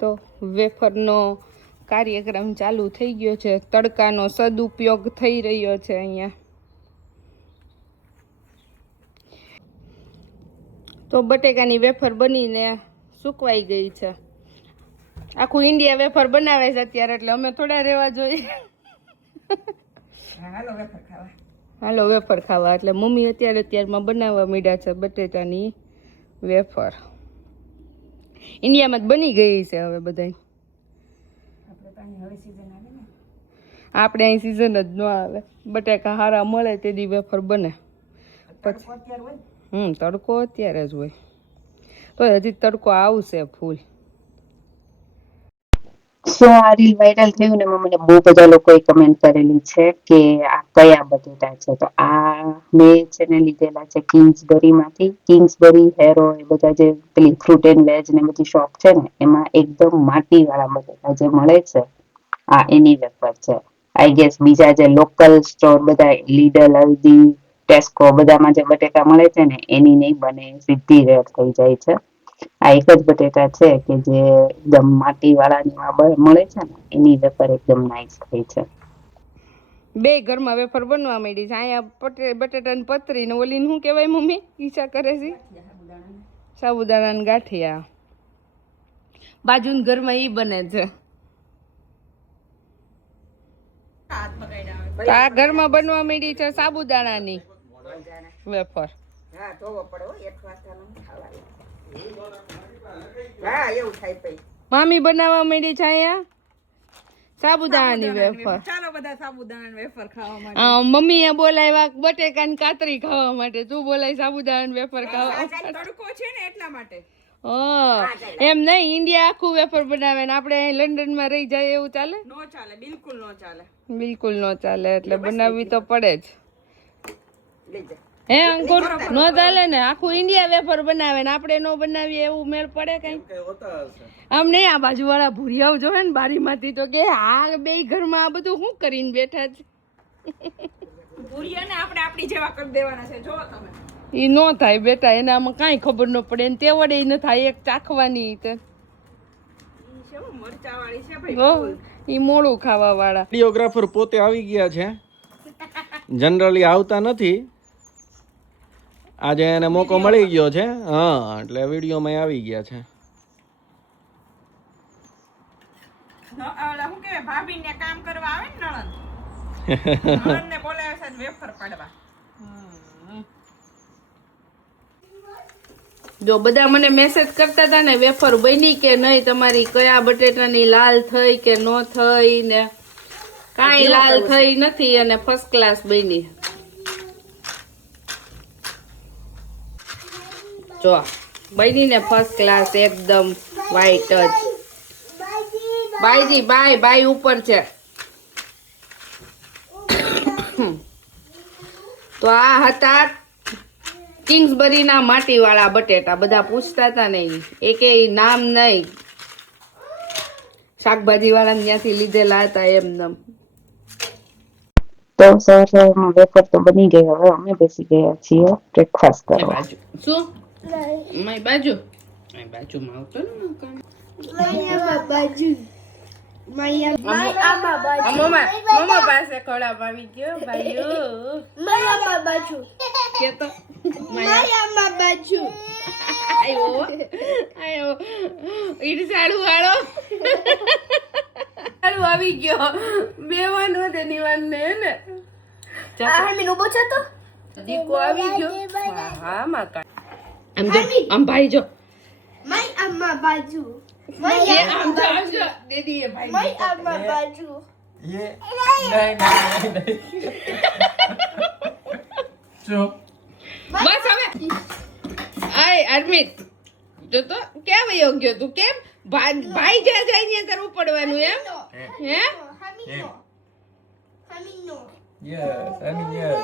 તો વેફરનો કાર્યક્રમ ચાલુ થઈ ગયો છે. તડકાનો સદુપયોગ થઈ રહ્યો છે અહીંયા. તો બટેકાની વેફર બનીને સુકવાઈ ગઈ છે. આખું ઇન્ડિયા વેફર બનાવે છે અત્યારે, એટલે અમે થોડા રહેવા જોઈએ. હાલો વેફર ખાવા. એટલે મમ્મી અત્યારમાં બનાવવા માંડ્યા છે બટેટાની વેફર. ઇન્ડિયામાં જ બની ગઈ છે હવે બધાય. આપણે અહીં સિઝન જ ન આવે. બટેકા હારા મળે તે દી વેફર બને. પછી તડકો અત્યારે જ હોય. તો હજી તડકો આવશે ફૂલ. આ રીલ વાયરલ થયું ને મને બહુ બધા લોકોએ કમેન્ટ કરેલી છે કે આ કયા બટેટા છે. તો આ મેં છે ને લીધેલા છે કિંગ્સબરી માંથી. કિંગ્સબરી, હેરો એ બધા જે પેલી ફ્રૂટ એન્ડ વેજ ને બધી શોપ છે ને એમાં એકદમ માટી વાળા બટેટા જે મળે છે આ એની વેફર છે. આઈ ગેસ બીજા જે લોકલ સ્ટોર બધા લીડલ, હલ્દી, ટેસ્કો બધામાં જે બટેટા મળે છે ને એની નહીં બને, સીધી રેડ થઈ જાય છે. આ એક જ બટેટા છે કે જે એકદમ માટી વાળા મળે છે ને એની વેફર એકદમ નાઈસ થઈ છે. બે ઘરમાં વેફર બનવા માંડી છે. અહીંયા બટેટાની પતરી ને ઓલીને શું કહેવાય મમ્મી? ઈચ્છા કરે છે સાબુદાણાના ગાંઠિયા. બાજુના ઘરમાં ઈ બને છે. આ ઘરમાં બનવા માંડી છે સાબુદાણાની વેફર. મામી બનાવવા માંડી છે અહીંયા સાબુદાણાની વેફર. ચાલો બધા સાબુદાણાની વેફર ખાવા માટે. મમ્મીએ બોલાવ્યા બટેકાની કાતરી ખાવા માટે. તું બોલાય સાબુદાણાની વેફર ખાવા. તડકો છે ને એટલા માટે. એમ નહીં, ઇન્ડિયા આખું વેફર બનાવે ને આપણે અહીં લંડનમાં રહી જાય એવું ચાલે? નો ચાલે, બિલકુલ નો ચાલે. બિલકુલ નો ચાલે. એટલે બનાવવી તો પડે જ. હે અંકુર? નો ચાલે ને. આખું ઇન્ડિયા વેફર બનાવે ને આપણે નો બનાવીએ એવું મેળ પડે કઈ? આમ નહીં, આ બાજુ વાળા ભૂરિયાઓ જોવે ને બારીમાંથી તો કે આ બે ઘરમાં આ બધું શું કરીને બેઠા છે. ભૂરિયાને આપણે આપણી જેવા કરી દેવાના છે. જો તમે ઈ નો થાય બેટા, એને આમાં કાંઈ ખબર ન પડે. એને તે વડે ન થાય એક ચાખવાની. મરચાવાળી છે ભાઈ. ઈ મોડું ખાવા વાળા. વિડીયોગ્રાફર પોતે આવી ગયા છે. જનરલી આવતા નથી. આજે એને મોકો મળી ગયો છે. હા, એટલે વિડીયોમાં આવી ગયા છે. શું કે ભાભીને કામ કરવા આવે ને નણંદ. નણંદને બોલાવે છે વેફર પાડવા. જો બધા મને મેસેજ કરતા હતા ને વેફર બની કે નહીં તમારી, કયા બટેટાની લાલ થઈ કે નો થઈ ને કાંઈ લાલ થઈ નથી અને ફર્સ્ટ ક્લાસ બની. જો બની ને ફર્સ્ટ ક્લાસ એકદમ વ્હાઈટ જ. બાયજી બાય ઉપર છે. તો આ હતા કિંગ્સબરીના માટીવાળા બટેટા. બધા પૂછતા હતા ને એકેય નામ નહીં. શાકભાજી વાળા ત્યાંથી લીધેલા હતા એમનેમ. તો સવારમાં વેફર તો બની ગઈ. હવે અમે બેસી ગયા છીએ બ્રેકફાસ્ટ કરવા. શું મારી બાજુ? બાજુમાં આવતો ને મમ્મા પાસે ખોળામાં આવી ગયો ભાઈઓ. કેતો ઈડસાડું વાળો આવી ગયો. બેવાનો તેની વાત ને દીકો આવી ગયો. હા માકા આમ ભાઈ જો બસ હવે. આય અર્મિત જો તો કેમ વયો ગયો તું? કેમ ભાઈ જ્યાં જાય ત્યાં કરવું પડવાનું એમ? હે? Yes, I mean yes.